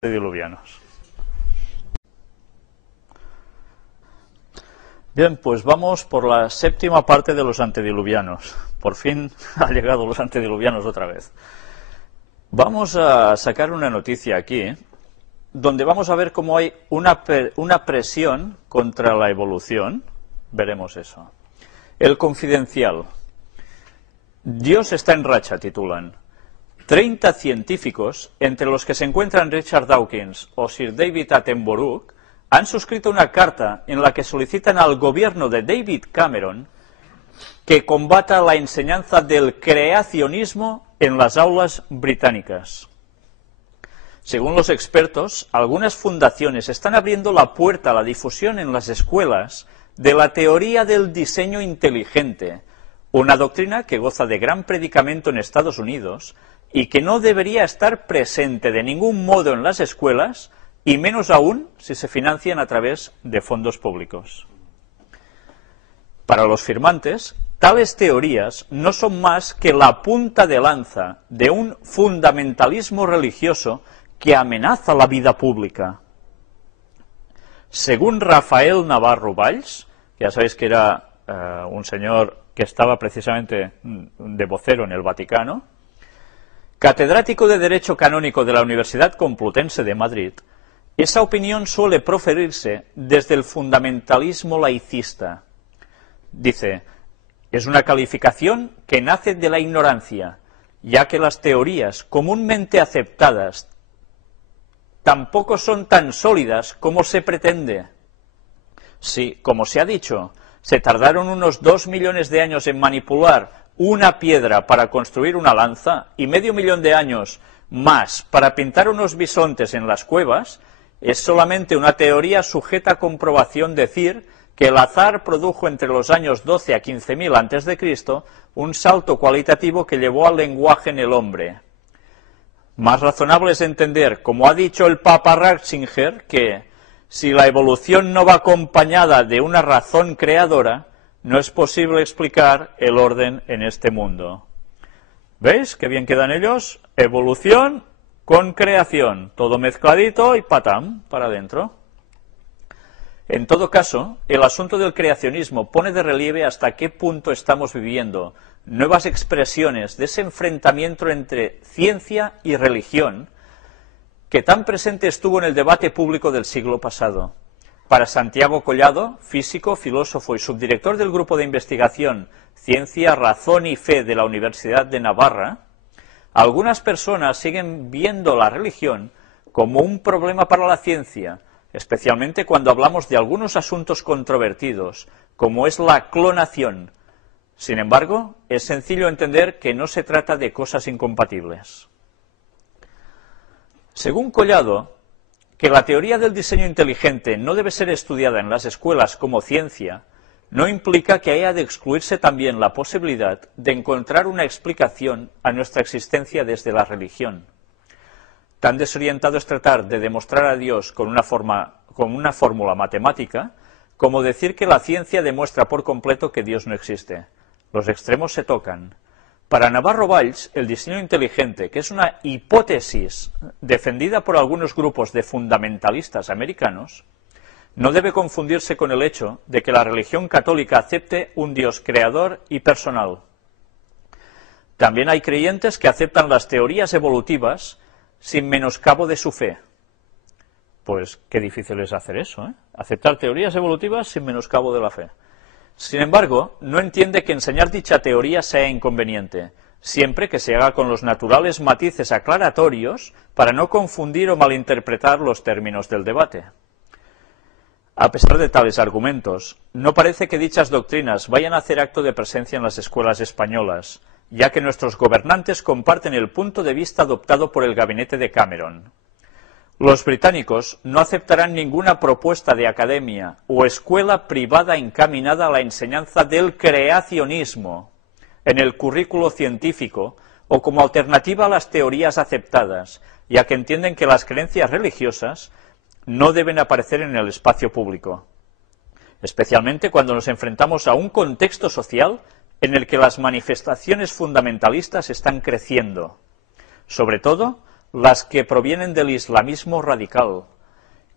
Antediluvianos. Bien, pues vamos por la séptima parte de los antediluvianos. Por fin han llegado los antediluvianos otra vez. Vamos a sacar una noticia aquí, donde vamos a ver cómo hay una presión contra la evolución. Veremos eso. El Confidencial. Dios está en racha, titulan. 30 científicos, entre los que se encuentran Richard Dawkins o Sir David Attenborough, han suscrito una carta en la que solicitan al gobierno de David Cameron que combata la enseñanza del creacionismo en las aulas británicas. Según los expertos, algunas fundaciones están abriendo la puerta a la difusión en las escuelas de la teoría del diseño inteligente, una doctrina que goza de gran predicamento en Estados Unidos y que no debería estar presente de ningún modo en las escuelas, y menos aún si se financian a través de fondos públicos. Para los firmantes, tales teorías no son más que la punta de lanza de un fundamentalismo religioso que amenaza la vida pública. Según Rafael Navarro Valls, que ya sabéis que era un señor que estaba precisamente de vocero en el Vaticano, catedrático de Derecho Canónico de la Universidad Complutense de Madrid, esa opinión suele proferirse desde el fundamentalismo laicista. Dice, es una calificación que nace de la ignorancia, ya que las teorías comúnmente aceptadas tampoco son tan sólidas como se pretende. Si, como se ha dicho, se tardaron unos 2 millones de años en manipular una piedra para construir una lanza y medio millón de años más para pintar unos bisontes en las cuevas, es solamente una teoría sujeta a comprobación decir que el azar produjo entre los años 12 a 15.000 a.C. un salto cualitativo que llevó al lenguaje en el hombre. Más razonable es entender, como ha dicho el Papa Ratzinger, que si la evolución no va acompañada de una razón creadora, no es posible explicar el orden en este mundo. ¿Veis qué bien quedan ellos? Evolución con creación, todo mezcladito y patam, para adentro. En todo caso, el asunto del creacionismo pone de relieve hasta qué punto estamos viviendo nuevas expresiones de ese enfrentamiento entre ciencia y religión que tan presente estuvo en el debate público del siglo pasado. Para Santiago Collado, físico, filósofo y subdirector del Grupo de Investigación Ciencia, Razón y Fe de la Universidad de Navarra, algunas personas siguen viendo la religión como un problema para la ciencia, especialmente cuando hablamos de algunos asuntos controvertidos, como es la clonación. Sin embargo, es sencillo entender que no se trata de cosas incompatibles. Según Collado, que la teoría del diseño inteligente no debe ser estudiada en las escuelas como ciencia, no implica que haya de excluirse también la posibilidad de encontrar una explicación a nuestra existencia desde la religión. Tan desorientado es tratar de demostrar a Dios con una fórmula matemática, como decir que la ciencia demuestra por completo que Dios no existe. Los extremos se tocan. Para Navarro Valls, el diseño inteligente, que es una hipótesis defendida por algunos grupos de fundamentalistas americanos, no debe confundirse con el hecho de que la religión católica acepte un Dios creador y personal. También hay creyentes que aceptan las teorías evolutivas sin menoscabo de su fe. Pues qué difícil es hacer eso, ¿eh? Aceptar teorías evolutivas sin menoscabo de la fe. Sin embargo, no entiende que enseñar dicha teoría sea inconveniente, siempre que se haga con los naturales matices aclaratorios para no confundir o malinterpretar los términos del debate. A pesar de tales argumentos, no parece que dichas doctrinas vayan a hacer acto de presencia en las escuelas españolas, ya que nuestros gobernantes comparten el punto de vista adoptado por el gabinete de Cameron. Los británicos no aceptarán ninguna propuesta de academia o escuela privada encaminada a la enseñanza del creacionismo en el currículo científico o como alternativa a las teorías aceptadas, ya que entienden que las creencias religiosas no deben aparecer en el espacio público, especialmente cuando nos enfrentamos a un contexto social en el que las manifestaciones fundamentalistas están creciendo. Sobre todo, las que provienen del islamismo radical.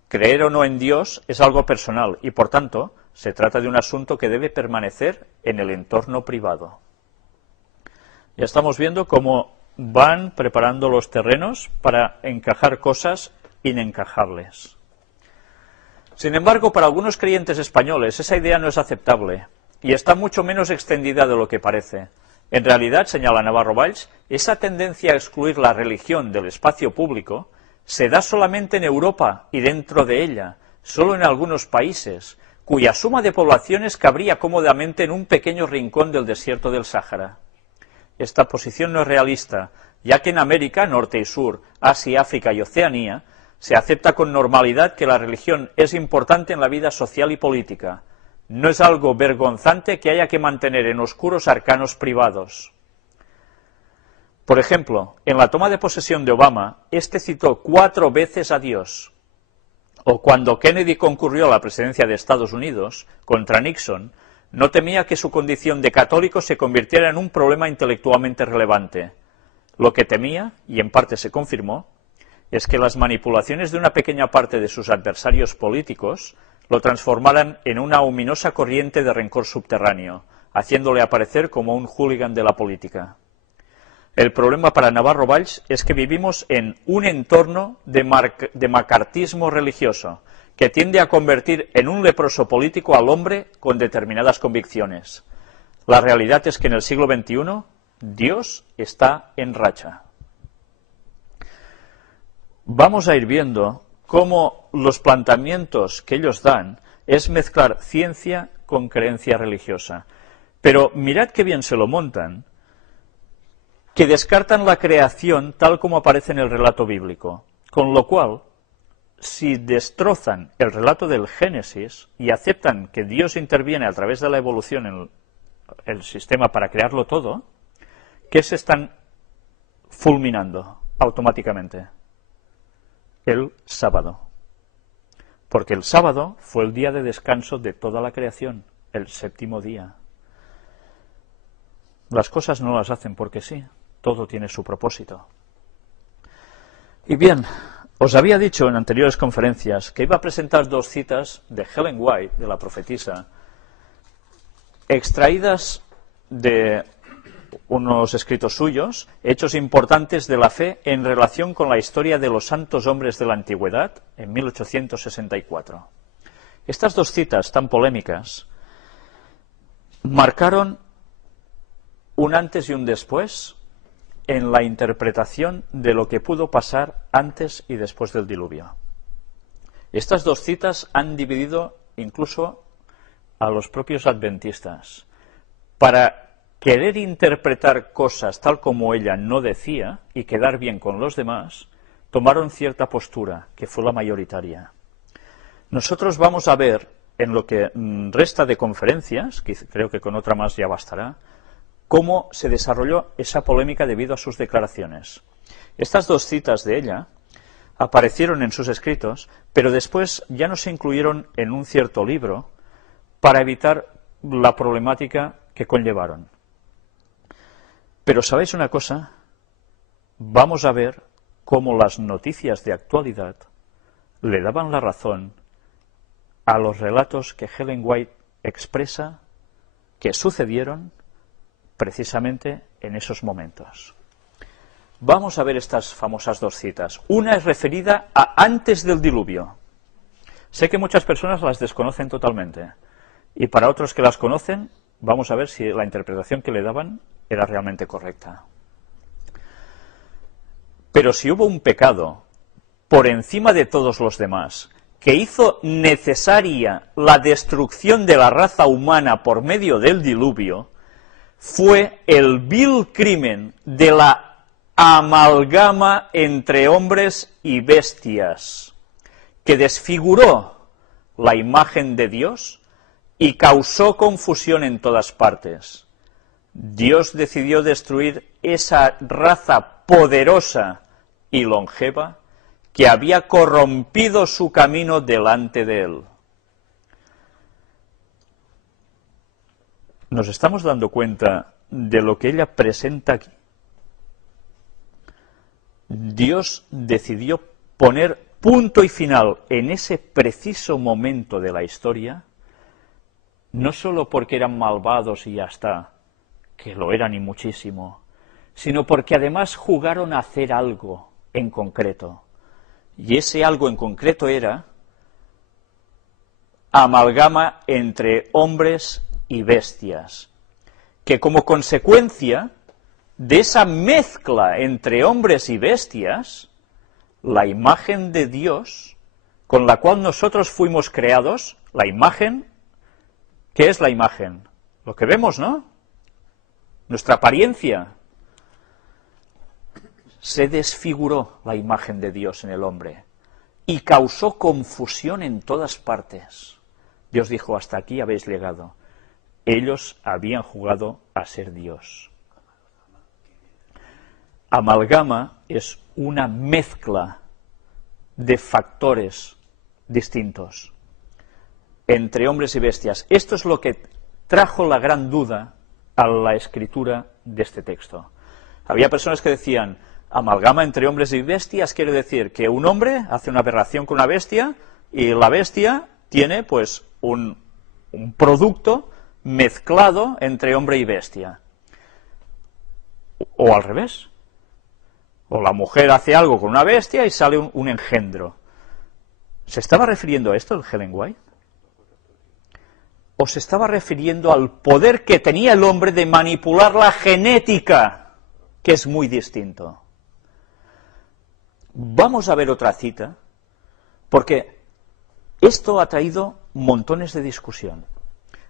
Creer o no en Dios es algo personal y, por tanto, se trata de un asunto que debe permanecer en el entorno privado. Ya estamos viendo cómo van preparando los terrenos para encajar cosas inencajables. Sin embargo, para algunos creyentes españoles esa idea no es aceptable y está mucho menos extendida de lo que parece. En realidad, señala Navarro Valls, esa tendencia a excluir la religión del espacio público se da solamente en Europa y dentro de ella, solo en algunos países, cuya suma de poblaciones cabría cómodamente en un pequeño rincón del desierto del Sáhara. Esta posición no es realista, ya que en América, Norte y Sur, Asia, África y Oceanía, se acepta con normalidad que la religión es importante en la vida social y política. No es algo vergonzante que haya que mantener en oscuros arcanos privados. Por ejemplo, en la toma de posesión de Obama, este citó 4 veces a Dios. O cuando Kennedy concurrió a la presidencia de Estados Unidos contra Nixon, no temía que su condición de católico se convirtiera en un problema intelectualmente relevante. Lo que temía, y en parte se confirmó, es que las manipulaciones de una pequeña parte de sus adversarios políticos lo transformaran en una ominosa corriente de rencor subterráneo, haciéndole aparecer como un hooligan de la política. El problema para Navarro Valls es que vivimos en un entorno de macartismo religioso, que tiende a convertir en un leproso político al hombre con determinadas convicciones. La realidad es que en el siglo XXI, Dios está en racha. Vamos a ir viendo cómo los planteamientos que ellos dan es mezclar ciencia con creencia religiosa. Pero mirad qué bien se lo montan, que descartan la creación tal como aparece en el relato bíblico, con lo cual, si destrozan el relato del Génesis y aceptan que Dios interviene a través de la evolución en el sistema para crearlo todo, ¿qué se están fulminando automáticamente? El sábado. Porque el sábado fue el día de descanso de toda la creación, el 7º día. Las cosas no las hacen porque sí, todo tiene su propósito. Y bien, os había dicho en anteriores conferencias que iba a presentar 2 citas de Ellen White, de la profetisa, extraídas de unos escritos suyos, hechos importantes de la fe en relación con la historia de los santos hombres de la antigüedad, en 1864. Estas 2 citas tan polémicas marcaron un antes y un después en la interpretación de lo que pudo pasar antes y después del diluvio. Estas 2 citas han dividido incluso a los propios adventistas. Para querer interpretar cosas tal como ella no decía y quedar bien con los demás, tomaron cierta postura, que fue la mayoritaria. Nosotros vamos a ver, en lo que resta de conferencias, que creo que con otra más ya bastará, cómo se desarrolló esa polémica debido a sus declaraciones. Estas 2 citas de ella aparecieron en sus escritos, pero después ya no se incluyeron en un cierto libro para evitar la problemática que conllevaron. Pero ¿sabéis una cosa? Vamos a ver cómo las noticias de actualidad le daban la razón a los relatos que Ellen White expresa que sucedieron precisamente en esos momentos. Vamos a ver estas famosas 2 citas. Una es referida a antes del diluvio. Sé que muchas personas las desconocen totalmente, y para otros que las conocen, vamos a ver si la interpretación que le daban era realmente correcta. Pero si hubo un pecado por encima de todos los demás, que hizo necesaria la destrucción de la raza humana por medio del diluvio, fue el vil crimen de la amalgama entre hombres y bestias, que desfiguró la imagen de Dios y causó confusión en todas partes. Dios decidió destruir esa raza poderosa y longeva que había corrompido su camino delante de él. ¿Nos estamos dando cuenta de lo que ella presenta aquí? Dios decidió poner punto y final en ese preciso momento de la historia, no solo porque eran malvados y ya está, que lo eran y muchísimo, sino porque además jugaron a hacer algo en concreto. Y ese algo en concreto era amalgama entre hombres y bestias, que como consecuencia de esa mezcla entre hombres y bestias, la imagen de Dios, con la cual nosotros fuimos creados, la imagen, ¿qué es la imagen? Lo que vemos, ¿no? Nuestra apariencia. Se desfiguró la imagen de Dios en el hombre y causó confusión en todas partes. Dios dijo, hasta aquí habéis llegado. Ellos habían jugado a ser Dios. Amalgama es una mezcla de factores distintos entre hombres y bestias. Esto es lo que trajo la gran duda a la escritura de este texto. Había personas que decían, amalgama entre hombres y bestias quiere decir que un hombre hace una aberración con una bestia y la bestia tiene pues un producto mezclado entre hombre y bestia. O al revés. O la mujer hace algo con una bestia y sale un engendro. ¿Se estaba refiriendo a esto el Ellen White? ¿O se estaba refiriendo al poder que tenía el hombre de manipular la genética, que es muy distinto? Vamos a ver otra cita, porque esto ha traído montones de discusión.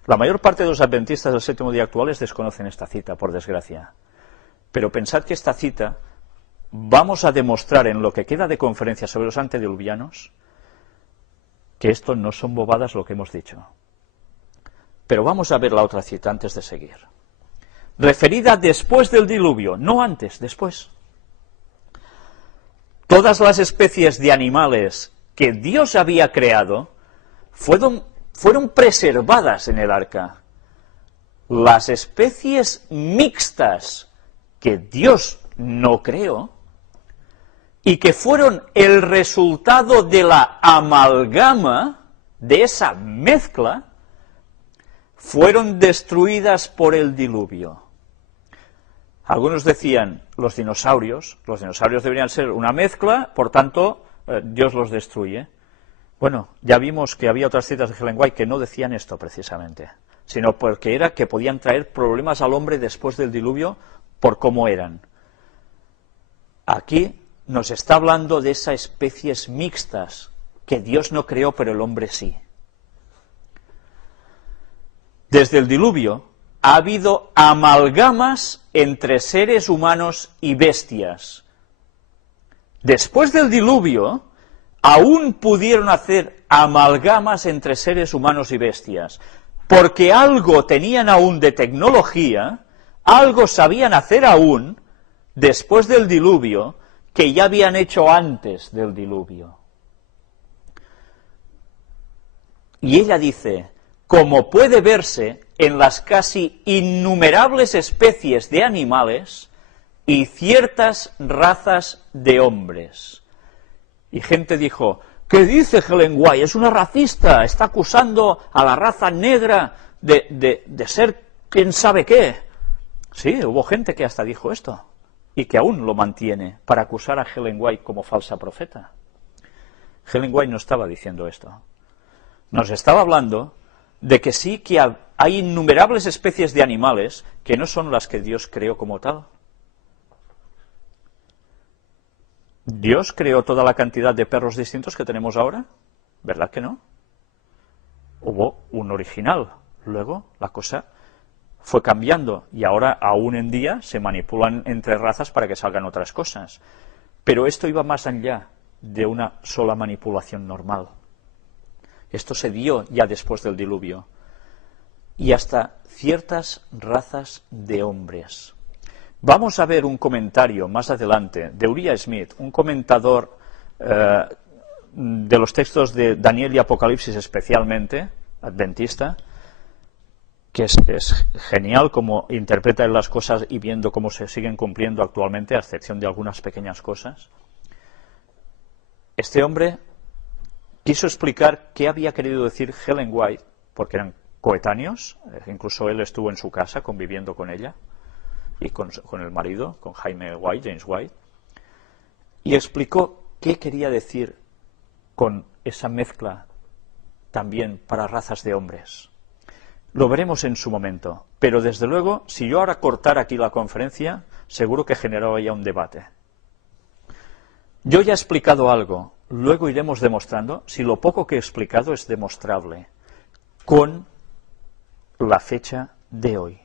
La mayor parte de los adventistas del séptimo día actuales desconocen esta cita, por desgracia. Pero pensad que esta cita vamos a demostrar en lo que queda de conferencia sobre los antediluvianos que esto no son bobadas lo que hemos dicho. Pero vamos a ver la otra cita antes de seguir. Referida después del diluvio, no antes, después. Todas las especies de animales que Dios había creado fueron preservadas en el arca. Las especies mixtas que Dios no creó y que fueron el resultado de la amalgama, de esa mezcla, fueron destruidas por el diluvio. Algunos decían, los dinosaurios deberían ser una mezcla, por tanto, Dios los destruye. Bueno, ya vimos que había otras citas de Ellen White que no decían esto precisamente, sino porque era que podían traer problemas al hombre después del diluvio por cómo eran. Aquí nos está hablando de esas especies mixtas que Dios no creó, pero el hombre sí. Desde el diluvio ha habido amalgamas entre seres humanos y bestias. Después del diluvio, aún pudieron hacer amalgamas entre seres humanos y bestias, porque algo tenían aún de tecnología, algo sabían hacer aún después del diluvio, que ya habían hecho antes del diluvio. Y ella dice, como puede verse en las casi innumerables especies de animales y ciertas razas de hombres. Y gente dijo, ¿qué dice Ellen White? Es una racista, está acusando a la raza negra de ser quién sabe qué. Sí, hubo gente que hasta dijo esto, y que aún lo mantiene para acusar a Ellen White como falsa profeta. Ellen White no estaba diciendo esto. Nos estaba hablando de que sí que hay innumerables especies de animales que no son las que Dios creó como tal. ¿Dios creó toda la cantidad de perros distintos que tenemos ahora? ¿Verdad que no? Hubo un original. Luego la cosa fue cambiando y ahora, aún en día, se manipulan entre razas para que salgan otras cosas. Pero esto iba más allá de una sola manipulación normal. Esto se dio ya después del diluvio. Y hasta ciertas razas de hombres. Vamos a ver un comentario más adelante de Uriah Smith, un comentador de los textos de Daniel y Apocalipsis especialmente, adventista, que es genial como interpreta él las cosas y viendo cómo se siguen cumpliendo actualmente, a excepción de algunas pequeñas cosas. Este hombre quiso explicar qué había querido decir Ellen White, porque eran coetáneos, incluso él estuvo en su casa conviviendo con ella y con el marido, con James White, y explicó qué quería decir con esa mezcla también para razas de hombres. Lo veremos en su momento, pero desde luego, si yo ahora cortara aquí la conferencia, seguro que generaba ya un debate. Yo ya he explicado algo, luego iremos demostrando si lo poco que he explicado es demostrable con la fecha de hoy.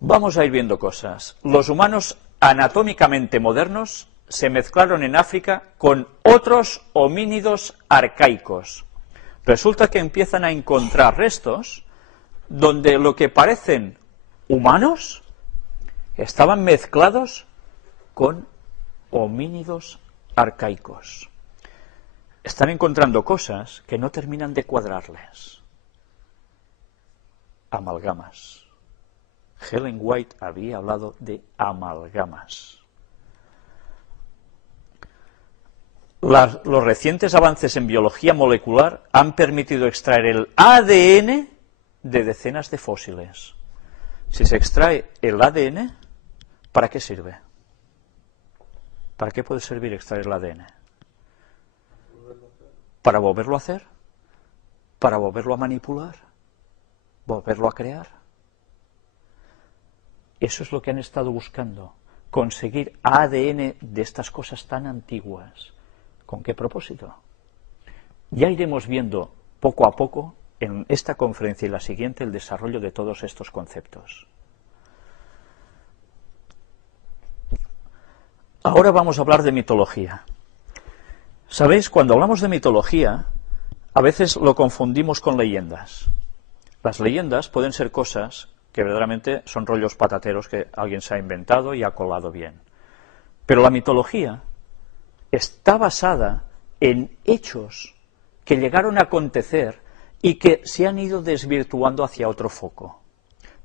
Vamos a ir viendo cosas. Los humanos anatómicamente modernos se mezclaron en África con otros homínidos arcaicos. Resulta que empiezan a encontrar restos donde lo que parecen humanos estaban mezclados con homínidos arcaicos. Están encontrando cosas que no terminan de cuadrarles. Amalgamas. Ellen White había hablado de amalgamas. Los recientes avances en biología molecular han permitido extraer el ADN de decenas de fósiles. Si se extrae el ADN, ¿para qué sirve? ¿Para qué puede servir extraer el ADN? ¿Para volverlo a hacer? ¿Para volverlo a manipular? ¿Volverlo a crear? Eso es lo que han estado buscando, conseguir ADN de estas cosas tan antiguas. ¿Con qué propósito? Ya iremos viendo poco a poco en esta conferencia y la siguiente el desarrollo de todos estos conceptos. Ahora vamos a hablar de mitología. ¿Sabéis? Cuando hablamos de mitología, a veces lo confundimos con leyendas. Las leyendas pueden ser cosas que verdaderamente son rollos patateros que alguien se ha inventado y ha colado bien. Pero la mitología está basada en hechos que llegaron a acontecer y que se han ido desvirtuando hacia otro foco.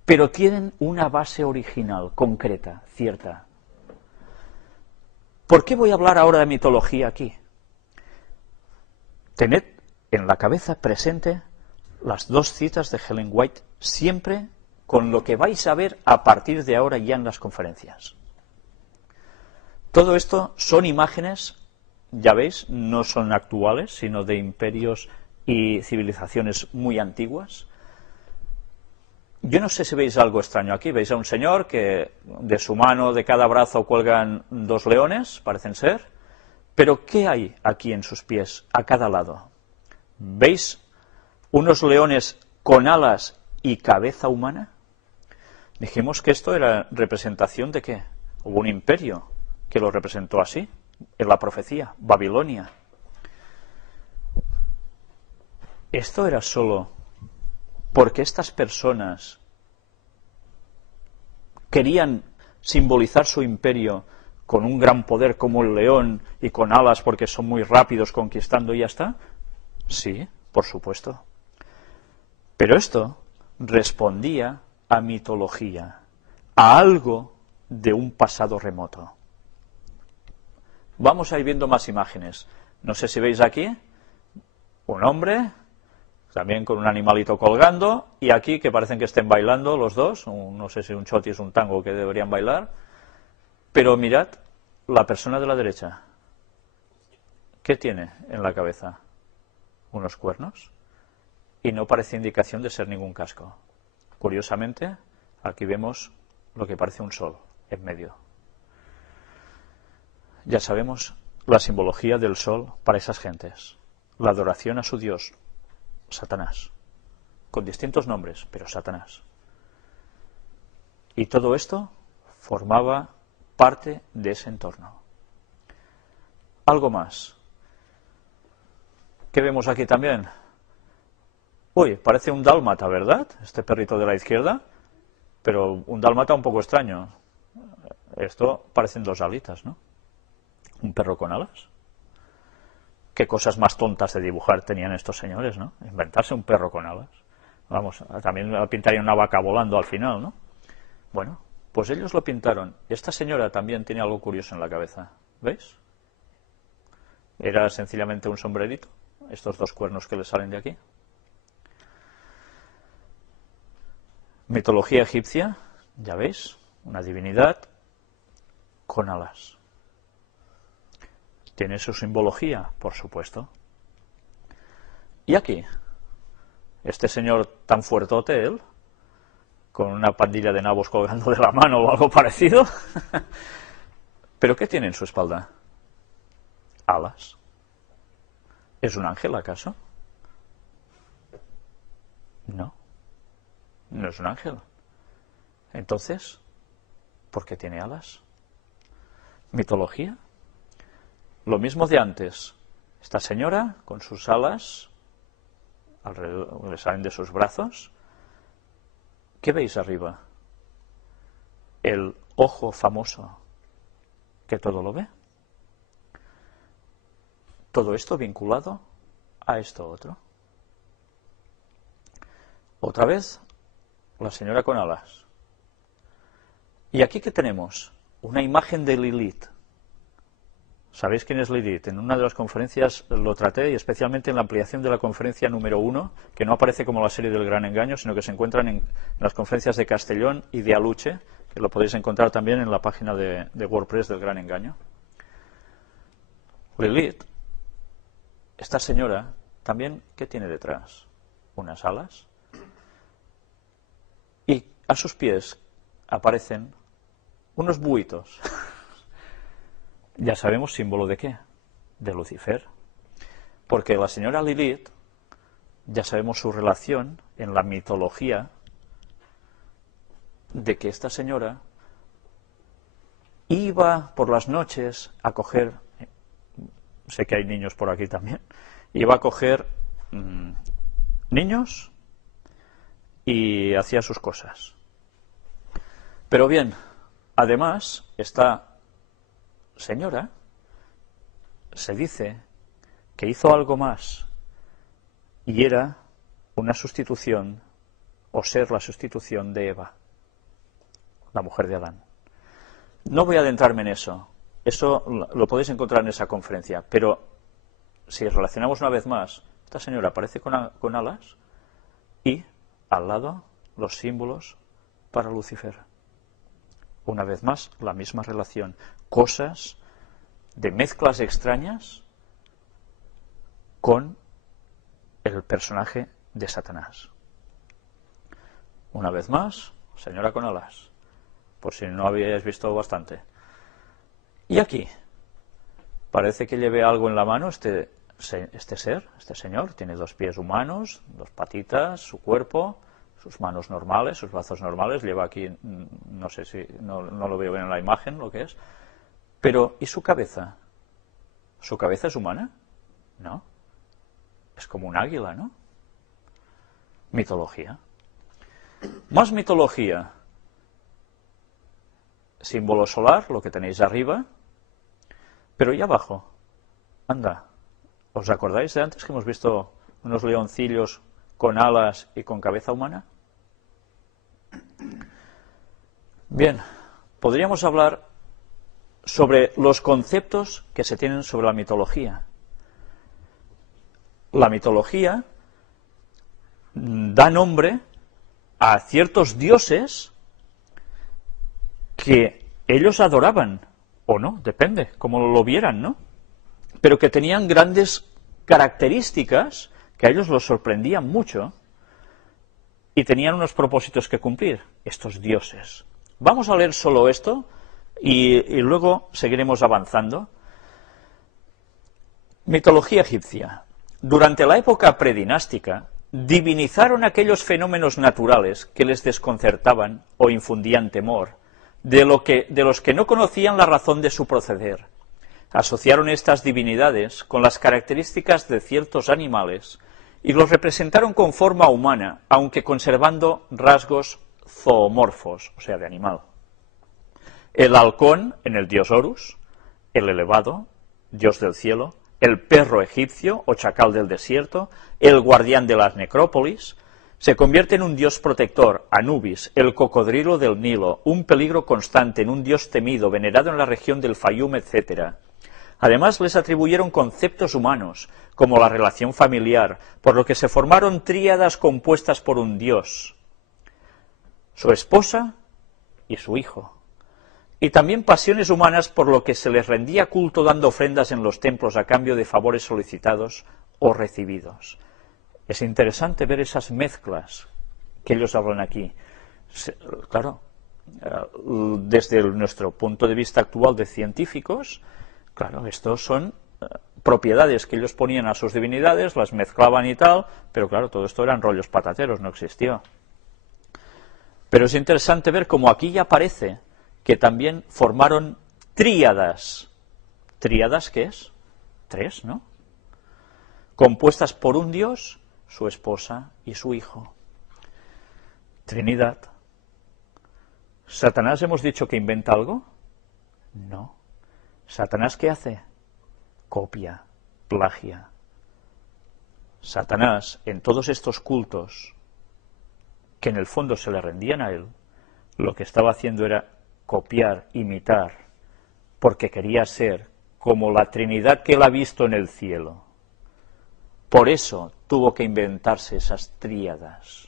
Pero tienen una base original, concreta, cierta. ¿Por qué voy a hablar ahora de mitología aquí? Tened en la cabeza presente las dos citas de Ellen White, siempre con lo que vais a ver a partir de ahora ya en las conferencias. Todo esto son imágenes, ya veis, no son actuales, sino de imperios y civilizaciones muy antiguas. Yo no sé si veis algo extraño aquí. Veis a un señor que de su mano, de cada brazo, cuelgan dos leones, parecen ser. Pero ¿qué hay aquí en sus pies, a cada lado? ¿Veis unos leones con alas y cabeza humana? Dijimos que esto era representación de ¿qué? Hubo un imperio que lo representó así, en la profecía, Babilonia. Esto era solo porque estas personas querían simbolizar su imperio con un gran poder como el león y con alas porque son muy rápidos conquistando y ya está. Sí, por supuesto. Pero esto respondía a mitología, a algo de un pasado remoto. Vamos a ir viendo más imágenes. No sé si veis aquí un hombre, también con un animalito colgando, y aquí que parecen que estén bailando los dos, no sé si un choti es un tango que deberían bailar, pero mirad la persona de la derecha. ¿Qué tiene en la cabeza? Unos cuernos, y no parece indicación de ser ningún casco. Curiosamente, aquí vemos lo que parece un sol en medio. Ya sabemos la simbología del sol para esas gentes. La adoración a su dios, Satanás. Con distintos nombres, pero Satanás. Y todo esto formaba parte de ese entorno. Algo más. ¿Qué vemos aquí también? Uy, parece un dálmata, ¿verdad? Este perrito de la izquierda. Pero un dálmata un poco extraño. Esto parecen dos alitas, ¿no? Un perro con alas. Qué cosas más tontas de dibujar tenían estos señores, ¿no? Inventarse un perro con alas. Vamos, también pintarían una vaca volando al final, ¿no? Bueno, pues ellos lo pintaron. Esta señora también tiene algo curioso en la cabeza, ¿veis? Era sencillamente un sombrerito, estos dos cuernos que le salen de aquí. Mitología egipcia, ya veis, una divinidad con alas. ¿Tiene su simbología? Por supuesto. Y aquí, este señor tan fuertote, él, con una pandilla de nabos colgando de la mano o algo parecido. ¿Pero qué tiene en su espalda? Alas. ¿Es un ángel acaso? No, no es un ángel. Entonces, ¿por qué tiene alas? ¿Mitología? Lo mismo de antes. Esta señora, con sus alas, alrededor, le salen de sus brazos. ¿Qué veis arriba? El ojo famoso, que todo lo ve. Todo esto vinculado a esto otro. Otra vez, la señora con alas. ¿Y aquí qué tenemos? Una imagen de Lilith. ¿Sabéis quién es Lilith? En una de las conferencias lo traté, y especialmente en la ampliación de la conferencia número 1, que no aparece como la serie del Gran Engaño, sino que se encuentran en las conferencias de Castellón y de Aluche, que lo podéis encontrar también en la página de WordPress del Gran Engaño. Lilith, esta señora, también, ¿qué tiene detrás? Unas alas. Y a sus pies aparecen unos buitos. Ya sabemos símbolo de qué, de Lucifer. Porque la señora Lilith, ya sabemos su relación en la mitología de que esta señora iba por las noches a coger, sé que hay niños por aquí también, iba a coger niños y hacía sus cosas. Pero bien, además, esta señora se dice que hizo algo más, y era una sustitución, o ser la sustitución de Eva, la mujer de Adán. No voy a adentrarme en eso lo podéis encontrar en esa conferencia, pero si relacionamos una vez más, esta señora aparece con alas y al lado los símbolos para Lucifer. Una vez más, la misma relación. Cosas de mezclas extrañas con el personaje de Satanás. Una vez más, señora con alas, por si no habíais visto bastante. Y aquí, parece que lleve algo en la mano este ser, este señor. Tiene dos pies humanos, dos patitas, su cuerpo, sus manos normales, sus brazos normales. Lleva aquí, no sé si, no lo veo bien en la imagen lo que es. Pero, ¿y su cabeza? ¿Su cabeza es humana? No. Es como un águila, ¿no? Mitología. Más mitología. Símbolo solar, lo que tenéis arriba. Pero y abajo, anda, ¿os acordáis de antes que hemos visto unos leoncillos con alas y con cabeza humana? Bien, podríamos hablar sobre los conceptos que se tienen sobre la mitología. La mitología da nombre a ciertos dioses que ellos adoraban, o no, depende, como lo vieran, ¿no? Pero que tenían grandes características que a ellos los sorprendían mucho y tenían unos propósitos que cumplir, estos dioses. Vamos a leer solo esto y luego seguiremos avanzando. Mitología egipcia. Durante la época predinástica, divinizaron aquellos fenómenos naturales que les desconcertaban o infundían temor, de los que no conocían la razón de su proceder. Asociaron estas divinidades con las características de ciertos animales y los representaron con forma humana, aunque conservando rasgos zoomorfos, o sea, de animal. El halcón en el dios Horus, el elevado, dios del cielo, el perro egipcio o chacal del desierto, el guardián de las necrópolis, Se convierte en un dios protector, Anubis, el cocodrilo del Nilo, un peligro constante, en un dios temido, venerado en la región del Fayum, etc. Además, les atribuyeron conceptos humanos, como la relación familiar, por lo que se formaron tríadas compuestas por un dios, su esposa y su hijo. Y también pasiones humanas, por lo que se les rendía culto dando ofrendas en los templos a cambio de favores solicitados o recibidos. Es interesante ver esas mezclas que ellos hablan aquí. Claro, desde nuestro punto de vista actual de científicos, claro, estos son propiedades que ellos ponían a sus divinidades, las mezclaban y tal, pero claro, todo esto eran rollos patateros, no existió. Pero es interesante ver cómo aquí ya aparece que también formaron tríadas. ¿Tríadas qué es? Tres, ¿no? Compuestas por un dios, su esposa y su hijo. Trinidad. ¿Satanás hemos dicho que inventa algo? No. ¿Satanás qué hace? Copia, plagia. Satanás, en todos estos cultos, que en el fondo se le rendían a él, lo que estaba haciendo era copiar, imitar, porque quería ser como la Trinidad que él ha visto en el cielo. Por eso tuvo que inventarse esas tríadas,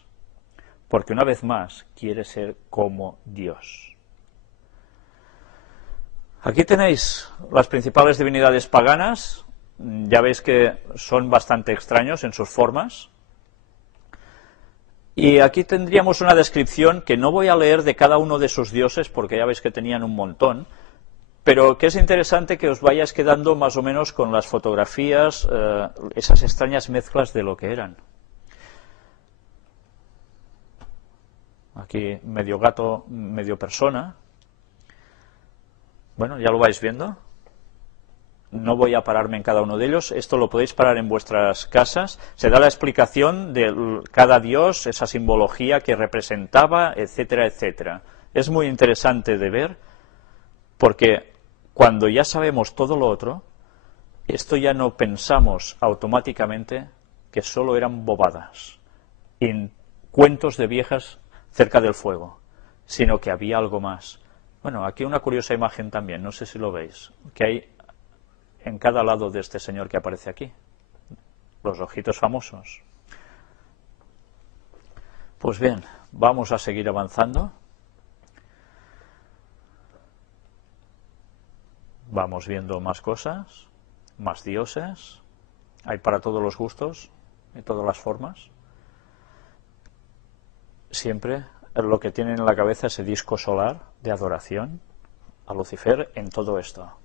porque una vez más quiere ser como Dios. Aquí tenéis las principales divinidades paganas, ya veis que son bastante extraños en sus formas. Y aquí tendríamos una descripción que no voy a leer de cada uno de sus dioses, porque ya veis que tenían un montón, pero que es interesante que os vayáis quedando más o menos con las fotografías, esas extrañas mezclas de lo que eran. Aquí medio gato, medio persona. Bueno, ya lo vais viendo. No voy a pararme en cada uno de ellos. Esto lo podéis parar en vuestras casas. Se da la explicación de cada dios, esa simbología que representaba, etcétera, etcétera. Es muy interesante de ver, porque cuando ya sabemos todo lo otro, esto ya no pensamos automáticamente que solo eran bobadas, en cuentos de viejas cerca del fuego, sino que había algo más. Bueno, aquí una curiosa imagen también, no sé si lo veis, que hay en cada lado de este señor que aparece aquí, los ojitos famosos. Pues bien, vamos a seguir avanzando. Vamos viendo más cosas, más dioses, hay para todos los gustos y todas las formas. Siempre lo que tienen en la cabeza ese disco solar de adoración a Lucifer en todo esto.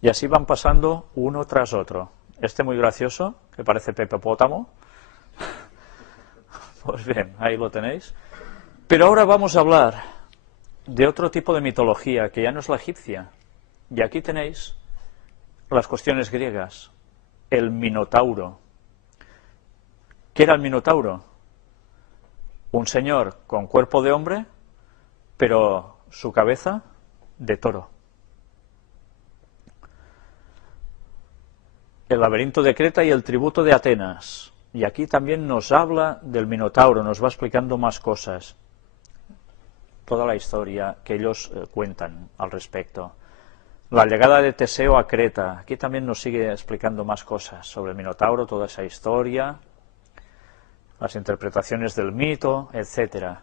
Y así van pasando uno tras otro. Este muy gracioso, que parece Pepe Pótamo. Pues bien, ahí lo tenéis. Pero ahora vamos a hablar de otro tipo de mitología, que ya no es la egipcia. Y aquí tenéis las cuestiones griegas. El Minotauro. ¿Qué era el Minotauro? Un señor con cuerpo de hombre, pero su cabeza de toro. El laberinto de Creta y el tributo de Atenas. Y aquí también nos habla del Minotauro, nos va explicando más cosas. Toda la historia que ellos cuentan al respecto. La llegada de Teseo a Creta. Aquí también nos sigue explicando más cosas sobre el Minotauro, toda esa historia, las interpretaciones del mito, etc.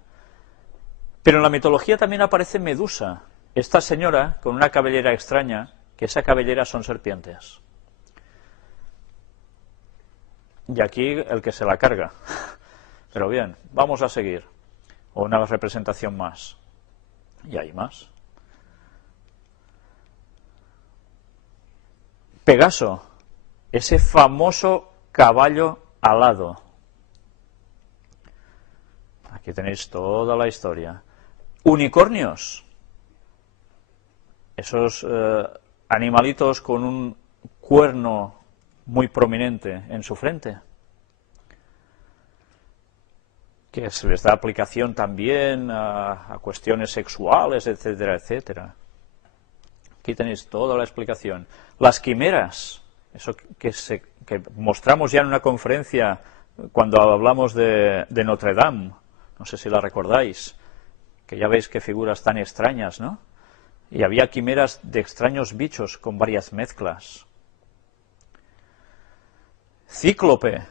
Pero en la mitología también aparece Medusa, esta señora con una cabellera extraña, que esa cabellera son serpientes. Y aquí el que se la carga. Pero bien, vamos a seguir. Una representación más. Y hay más. Pegaso, ese famoso caballo alado. Aquí tenéis toda la historia. Unicornios, esos animalitos con un cuerno muy prominente en su frente, que se les da aplicación también a cuestiones sexuales, etcétera, etcétera. Aquí tenéis toda la explicación. Las quimeras, eso que mostramos ya en una conferencia cuando hablamos de Notre Dame, no sé si la recordáis, que ya veis qué figuras tan extrañas, ¿no? Y había quimeras de extraños bichos con varias mezclas. Cíclope.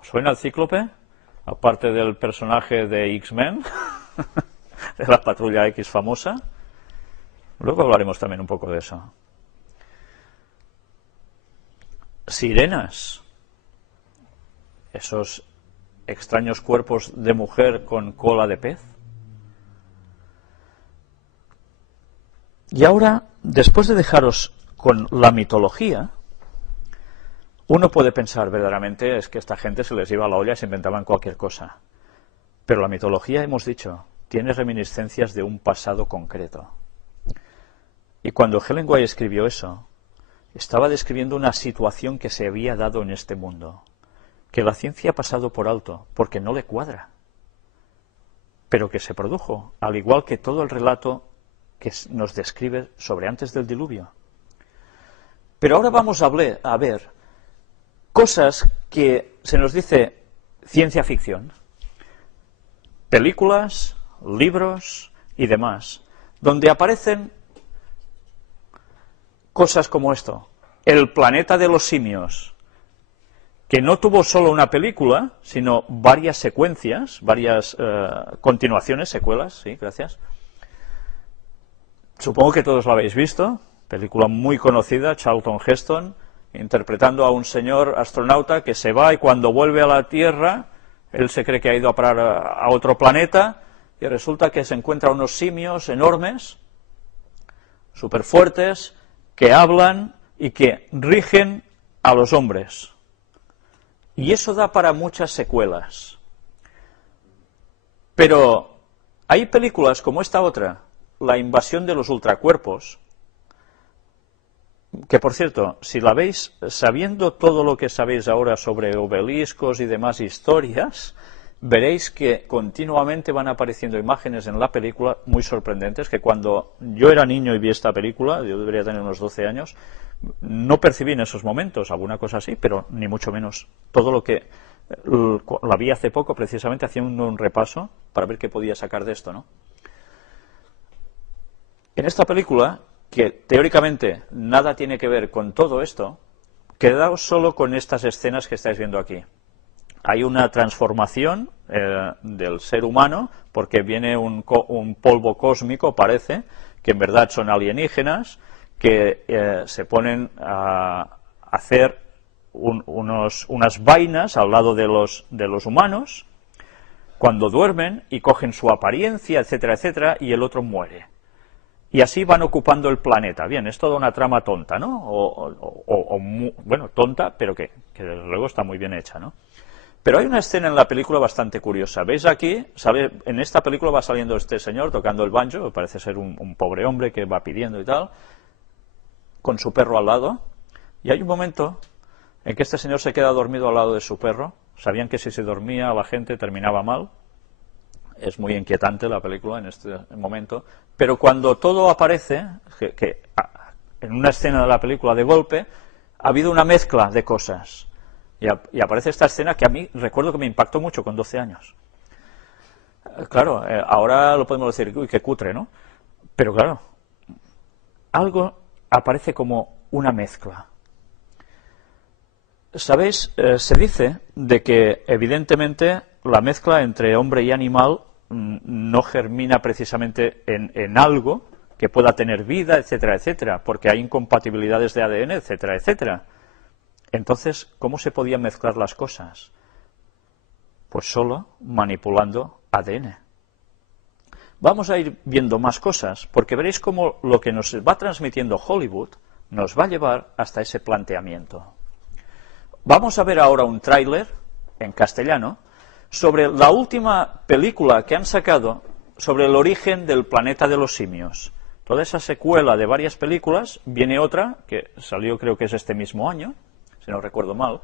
¿Os suena el Cíclope? Aparte del personaje de X-Men, de la Patrulla X famosa. Luego hablaremos también un poco de eso. Sirenas. Esos extraños cuerpos de mujer con cola de pez. Y ahora, después de dejaros con la mitología, uno puede pensar verdaderamente es que esta gente se les iba a la olla y se inventaban cualquier cosa. Pero la mitología, hemos dicho, tiene reminiscencias de un pasado concreto. Y cuando Hemingway escribió eso, estaba describiendo una situación que se había dado en este mundo, que la ciencia ha pasado por alto, porque no le cuadra, pero que se produjo, al igual que todo el relato que nos describe sobre antes del diluvio. Pero ahora vamos a ver cosas que se nos dice ciencia ficción, películas, libros y demás, donde aparecen cosas como esto, El planeta de los simios, que no tuvo solo una película, sino varias secuencias, varias continuaciones, secuelas, sí, gracias. Supongo que todos lo habéis visto, película muy conocida, Charlton Heston, interpretando a un señor astronauta que se va y cuando vuelve a la Tierra, él se cree que ha ido a parar a otro planeta y resulta que se encuentra unos simios enormes, súper fuertes, que hablan y que rigen a los hombres. Y eso da para muchas secuelas. Pero hay películas como esta otra, La invasión de los ultracuerpos, que por cierto, si la veis, sabiendo todo lo que sabéis ahora sobre obeliscos y demás historias, veréis que continuamente van apareciendo imágenes en la película muy sorprendentes, que cuando yo era niño y vi esta película, yo debería tener unos 12 años, no percibí en esos momentos alguna cosa así, pero ni mucho menos todo lo que la vi hace poco, precisamente haciendo un repaso para ver qué podía sacar de esto, ¿no? En esta película, que teóricamente nada tiene que ver con todo esto, quedaos solo con estas escenas que estáis viendo aquí. Hay una transformación del ser humano, porque viene un polvo cósmico, parece, que en verdad son alienígenas, que se ponen a hacer unas vainas al lado de los humanos, cuando duermen, y cogen su apariencia, etcétera, etcétera, y el otro muere. Y así van ocupando el planeta. Bien, es toda una trama tonta, ¿no? Bueno, tonta, pero que desde luego está muy bien hecha, ¿no? Pero hay una escena en la película bastante curiosa. ¿Veis aquí? En esta película va saliendo este señor tocando el banjo, parece ser un pobre hombre que va pidiendo y tal, con su perro al lado. Y hay un momento en que este señor se queda dormido al lado de su perro. Sabían que si se dormía la gente terminaba mal. Es muy inquietante la película en este momento, pero cuando todo aparece, en una escena de la película de golpe, ha habido una mezcla de cosas, y aparece esta escena que a mí recuerdo que me impactó mucho con 12 años. Claro, ahora lo podemos decir, uy, qué cutre, ¿no? Pero claro, algo aparece como una mezcla. ¿Sabéis? Se dice de que evidentemente la mezcla entre hombre y animal no germina precisamente en algo que pueda tener vida, etcétera, etcétera, porque hay incompatibilidades de ADN, etcétera, etcétera. Entonces, ¿cómo se podían mezclar las cosas? Pues solo manipulando ADN. Vamos a ir viendo más cosas, porque veréis cómo lo que nos va transmitiendo Hollywood nos va a llevar hasta ese planteamiento. Vamos a ver ahora un tráiler en castellano sobre la última película que han sacado sobre el origen del planeta de los simios. Toda esa secuela de varias películas, viene otra, que salió creo que es este mismo año, si no recuerdo mal,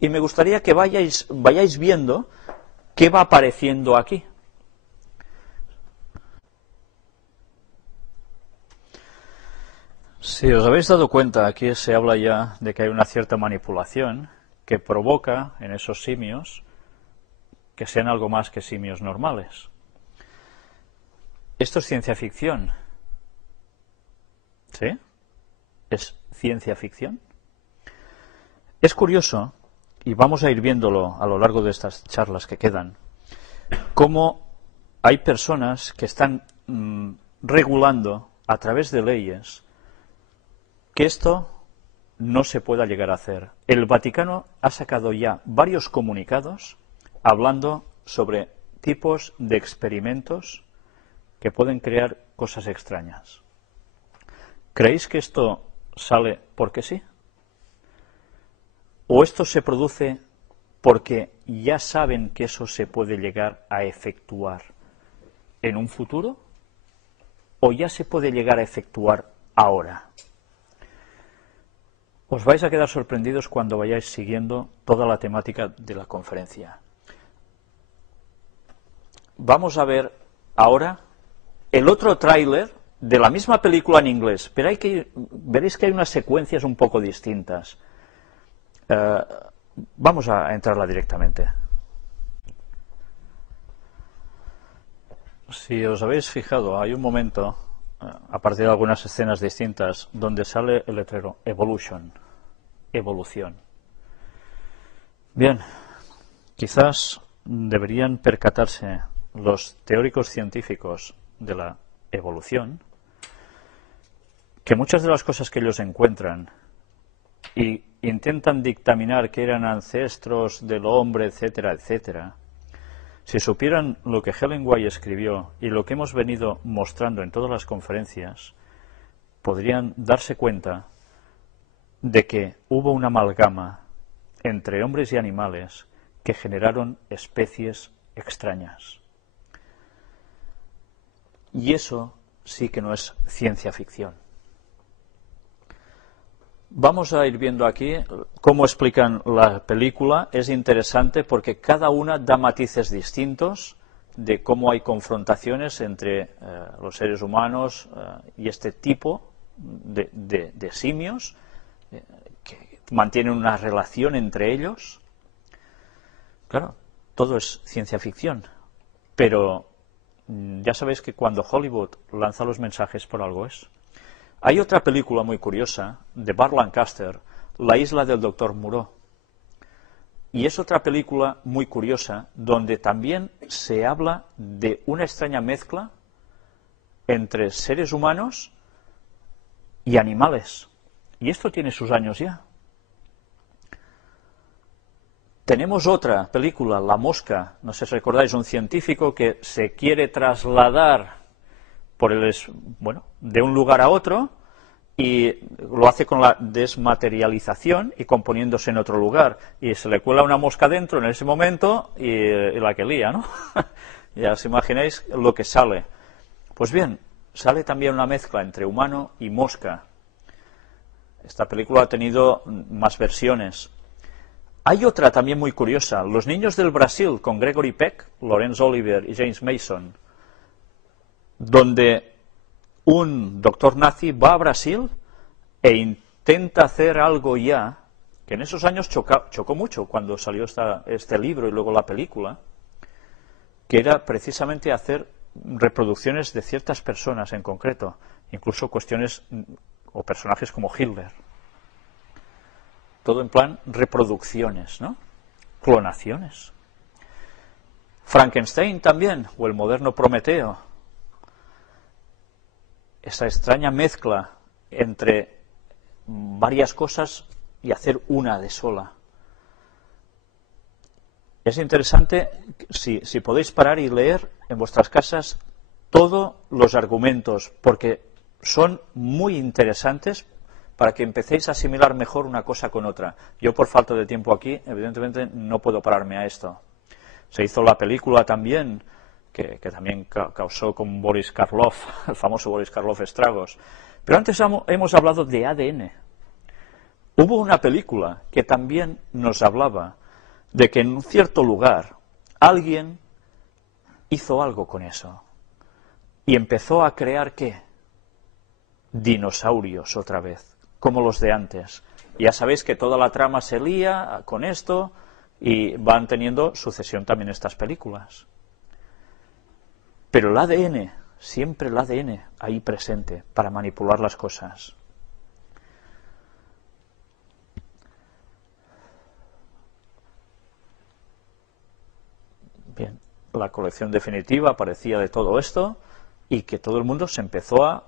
y me gustaría que vayáis viendo qué va apareciendo aquí. Si os habéis dado cuenta, aquí se habla ya de que hay una cierta manipulación, que provoca en esos simios que sean algo más que simios normales. Esto es ciencia ficción. ¿Sí? ¿Es ciencia ficción? Es curioso, y vamos a ir viéndolo a lo largo de estas charlas que quedan, cómo hay personas que están regulando a través de leyes que esto no se pueda llegar a hacer. El Vaticano ha sacado ya varios comunicados hablando sobre tipos de experimentos que pueden crear cosas extrañas. ¿Creéis que esto sale porque sí? ¿O esto se produce porque ya saben que eso se puede llegar a efectuar en un futuro? ¿O ya se puede llegar a efectuar ahora? Os vais a quedar sorprendidos cuando vayáis siguiendo toda la temática de la conferencia. Vamos a ver ahora el otro tráiler de la misma película en inglés, pero veréis que hay unas secuencias un poco distintas. Vamos a entrarla directamente. Si os habéis fijado, hay un momento, a partir de algunas escenas distintas, donde sale el letrero Evolution, evolución. Bien, quizás deberían percatarse los teóricos científicos de la evolución que muchas de las cosas que ellos encuentran y intentan dictaminar que eran ancestros del hombre, etcétera, etcétera, si supieran lo que Helen White escribió y lo que hemos venido mostrando en todas las conferencias, podrían darse cuenta de que hubo una amalgama entre hombres y animales que generaron especies extrañas. Y eso sí que no es ciencia ficción. Vamos a ir viendo aquí cómo explican la película. Es interesante porque cada una da matices distintos de cómo hay confrontaciones entre los seres humanos y este tipo de simios que mantienen una relación entre ellos. Claro, todo es ciencia ficción, pero ya sabéis que cuando Hollywood lanza los mensajes por algo es. Hay otra película muy curiosa de Burt Lancaster, La isla del Dr. Moreau. Y es otra película muy curiosa donde también se habla de una extraña mezcla entre seres humanos y animales. Y esto tiene sus años ya. Tenemos otra película, La mosca, no sé si recordáis, un científico que se quiere trasladar de un lugar a otro y lo hace con la desmaterialización y componiéndose en otro lugar. Y se le cuela una mosca dentro en ese momento y la que lía, ¿no? Ya os imagináis lo que sale. Pues bien, sale también una mezcla entre humano y mosca. Esta película ha tenido más versiones. Hay otra también muy curiosa, Los niños del Brasil, con Gregory Peck, Laurence Olivier y James Mason, donde un doctor nazi va a Brasil e intenta hacer algo ya, que en esos años chocó mucho cuando salió este libro y luego la película, que era precisamente hacer reproducciones de ciertas personas en concreto, incluso cuestiones o personajes como Hitler. Todo en plan reproducciones, ¿no? Clonaciones. Frankenstein también, o el moderno Prometeo. Esa extraña mezcla entre varias cosas y hacer una de sola. Es interesante, si podéis parar y leer en vuestras casas todos los argumentos, porque son muy interesantes para que empecéis a asimilar mejor una cosa con otra. Yo, por falta de tiempo aquí, evidentemente no puedo pararme a esto. Se hizo la película también, que también causó con Boris Karloff, el famoso Boris Karloff, estragos. Pero antes hemos hablado de ADN. Hubo una película que también nos hablaba de que en un cierto lugar alguien hizo algo con eso y empezó a crear, ¿qué? Dinosaurios otra vez, como los de antes. Ya sabéis que toda la trama se lía con esto y van teniendo sucesión también estas películas. Pero el ADN, siempre el ADN ahí presente para manipular las cosas. Bien, la colección definitiva aparecía de todo esto y que todo el mundo se empezó a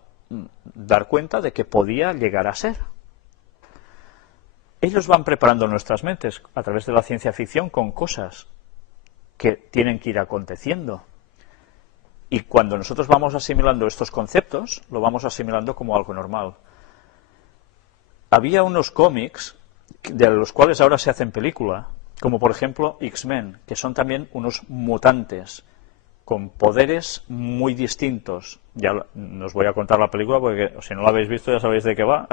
dar cuenta de que podía llegar a ser. Ellos van preparando nuestras mentes a través de la ciencia ficción con cosas que tienen que ir aconteciendo. Y cuando nosotros vamos asimilando estos conceptos, lo vamos asimilando como algo normal. Había unos cómics de los cuales ahora se hacen película, como por ejemplo X-Men, que son también unos mutantes con poderes muy distintos. Ya no os voy a contar la película porque si no la habéis visto ya sabéis de qué va,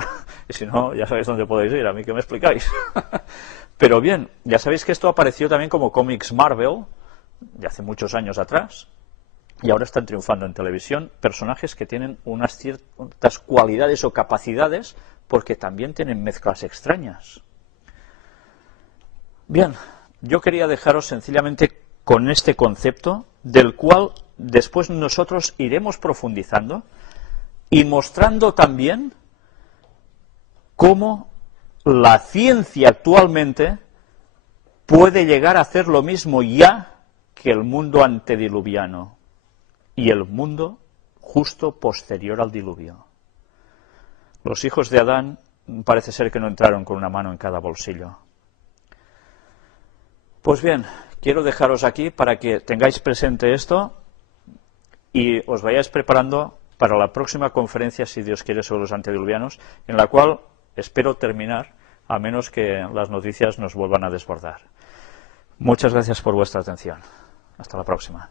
y si no ya sabéis dónde podéis ir, a mí que me explicáis. Pero bien, ya sabéis que esto apareció también como cómics Marvel, de hace muchos años atrás, y ahora están triunfando en televisión personajes que tienen unas ciertas cualidades o capacidades porque también tienen mezclas extrañas. Bien, yo quería dejaros sencillamente con este concepto, del cual después nosotros iremos profundizando y mostrando también cómo la ciencia actualmente puede llegar a hacer lo mismo ya que el mundo antediluviano y el mundo justo posterior al diluvio. Los hijos de Adán parece ser que no entraron con una mano en cada bolsillo. Pues bien, quiero dejaros aquí para que tengáis presente esto y os vayáis preparando para la próxima conferencia, si Dios quiere, sobre los antediluvianos, en la cual espero terminar, a menos que las noticias nos vuelvan a desbordar. Muchas gracias por vuestra atención. Hasta la próxima.